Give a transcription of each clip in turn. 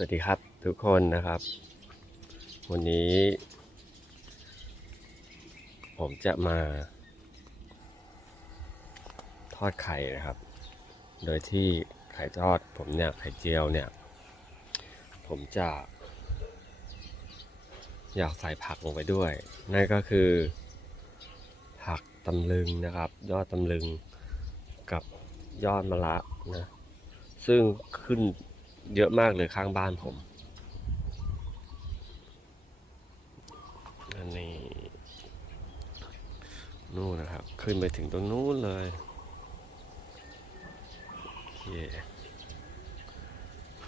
สวัสดีครับทุกคนนะครับ วันนี้ ผมจะมา ทอดไข่นะครับ โดยที่ไข่ทอดผมเนี่ยไข่เจียวเนี่ย ผมจะ อยากใส่ผักลงไปด้วย นั่นก็คือ ผักตำลึงนะครับ ยอดตำลึงกับยอดมะระนะ ซึ่งขึ้น เยอะมากเลยข้างบ้านผมอันนี้นู่นนะครับ ขึ้นไปถึงตรงนู้นเลยโอเค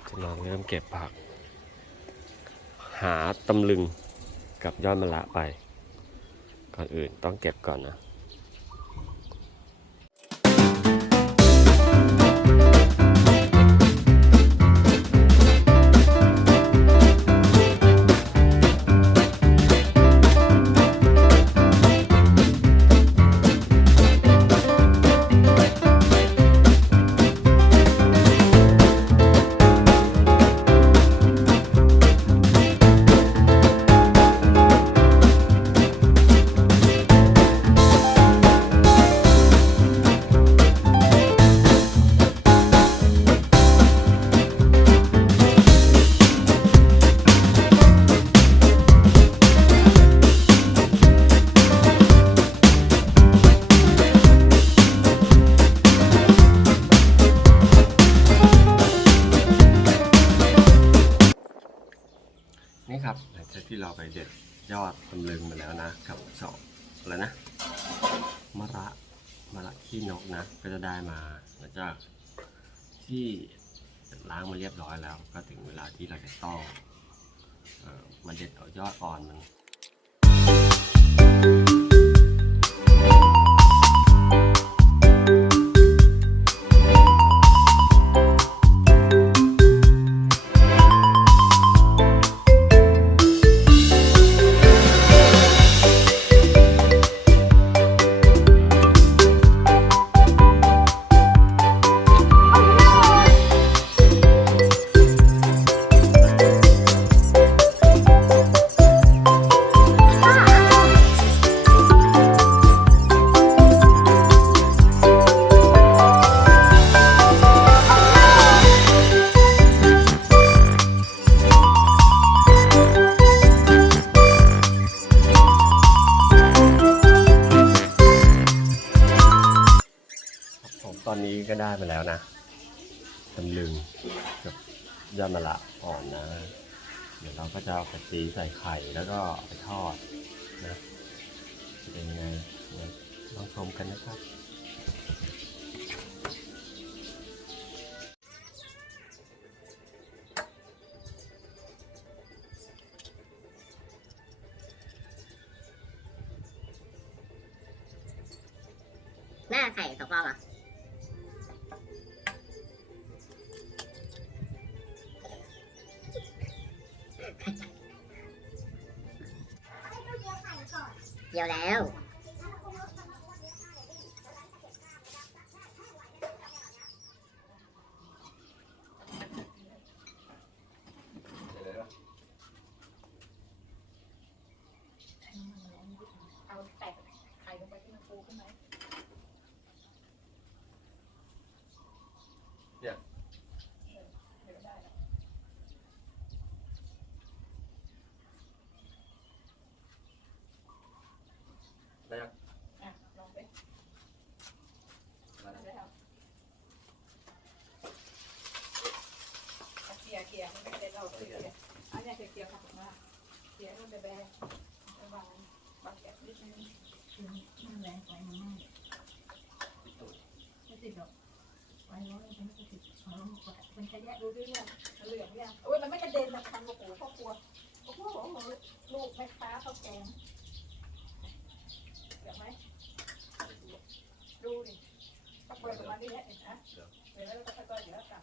จะลองเริ่มเก็บผัก หาตำลึงกับยอดมะระไป ก่อนอื่นต้องเก็บก่อนนะ เราไปเด็ดยอดตำลึงมาแล้วนะกับสองแล้วนะมะระมะระขี้นกนะ ก็จะได้มาหลังจากที่ล้างมาเรียบร้อยแล้ว ก็ถึงเวลาที่เราจะต้องอมาเด็ดเอายอดอ่อนมัน ได้มาแล้วนะตำลึงกับยอดมะระอ่อนนะ เดี๋ยวเราก็จะเอาไปตีใส่ไข่แล้วก็ไปทอดนะจะเป็นยังไงลองชมกันนะครับหน้าไข่สองฟองเห เดี๋ยวแล้ว เอาแตะไข่ลงไปที่มันฟูขึ้นไหม เนี่ย เดี๋ยวได้แล้ว ได้ยัง อะลองไป ได้แล้ว ได้แล้ว เอาเขี่ยมันไม่กระเด็นเราเขี่ยเขี่ยอันเนี้ยเขี่ยผักมาเขี่ยมันแบะแบะระวังบักแกะนิดนึงมันแรงไฟมันไม้ไม่ติดหรอกไฟร้อนมันไม่ติดอ๋อมันจะแยะดูด้วยเนี่ยเหลืองเนี่ยโอ้ยมันไม่กระเด็นนะทำโอ้โหพ่อครัวโอ้โหลูกแม่ค้าข้าวแกงเดี๋ยวไหมดูดิถ้าเปิดออกมานี่เห็นนะเดี๋ยวแล้วก็ค่อยๆเดี๋ยวกลับ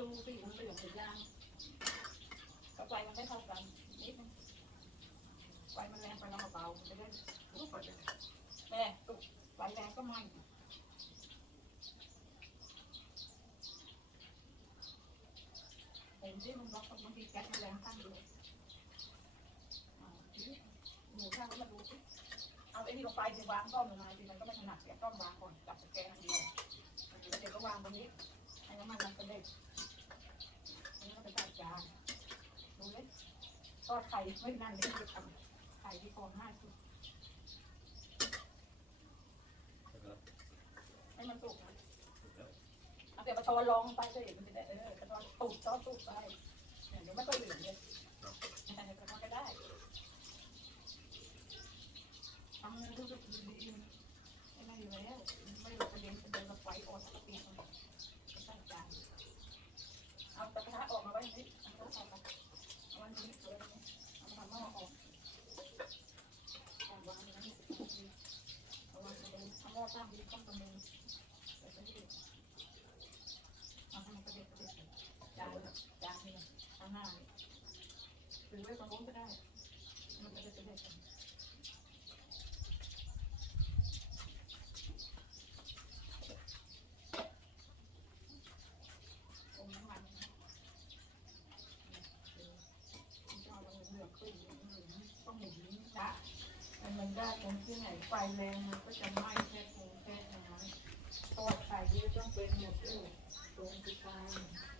ดูสิมันเหลืองหรือยังก็ไฟมันไม่เท่ากันนิดนึงไฟมันแรงไปเราเบาๆมันจะได้รู้ก่อนแม่ตุกไฟแรงก็ไหม้เห็นที่มันบล็อกบางทีแก๊สมันแรงตั้งอยู่อ่าทีนี้หมูช่างก็มาดูสิเอาไอ้นี่ลงไปสิวางต้อมลงมาสิมันก็ไม่ถนัดเสียต้อมวางก่อนจับแกรงอันเดียวแล้วเดี๋ยวก็วางบนนี้ให้น้ำมันมันกระเด็นเป็นใส่ จานดูเลยทอดไข่ไม่นานเลยจะทำไข่ที่ฟองห้าชุดให้มันสุกนะเอาเดี๋ยวมาชอนลองไปเห็นมันจะได้เออกระชอนตุกซอสตุกไปเดี๋ยวไม่ค่อยเหลือเลยแต่กระชอนก็ได้ทำเงินดูดูดีๆไม่ได้อยู่แล้วไม่ได้กระเด็นกระเด็นกับไฟออกจากเปียกเลยใส่จานเอากระกร้าออก เอาวางไว้นี่เอาวางตรงนี้เอาหม้อตั้งดีต้องตรงนี้เดี๋ยวจะได้ มันจะเป็นเด็นจานจานนี่ข้างหน้านี่หรือไว้ตรงโน้นก็ได้มันจะได้กระเด็นกัน อมน้ำมันจะเอาเหลืองขึ้นต้องหมุนจ้ะ มันได้ตรงที่ไหนไฟแรงมันก็จะไหม้แค่ตรงแค่นั้นทอดไข่ที่ต้องเป็นหมดเลยตรงที่กลาง